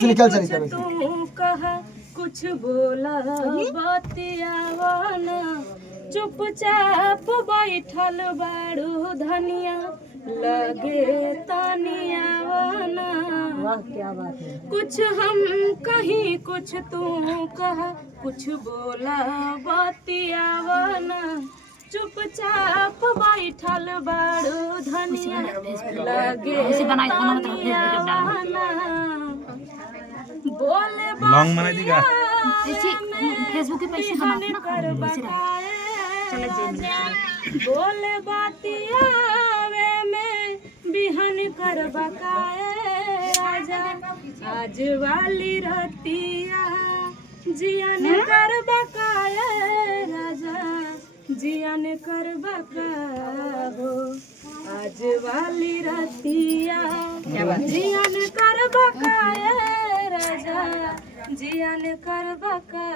निकल चली चल तू कहा कुछ बोला बतियावाना चुपचाप बैठल बाड़ू धनिया लगे तनियावाना। वाह क्या बात है। कुछ हम कहीं कुछ तू कहा कुछ बोला बतियावाना चुपचाप बैठल बाड़ू धनिया लगे तनियावाना। बोले लॉन्ग मना दी का फेसबुक पे पैसे बोले बातियावे में बिहन कर बकाए राजा आज वाली रतिया जियन कर बकाए राजा जियन कर बकाओ आज वाली रतिया जियन कर बकाए राजा जियन कर बका।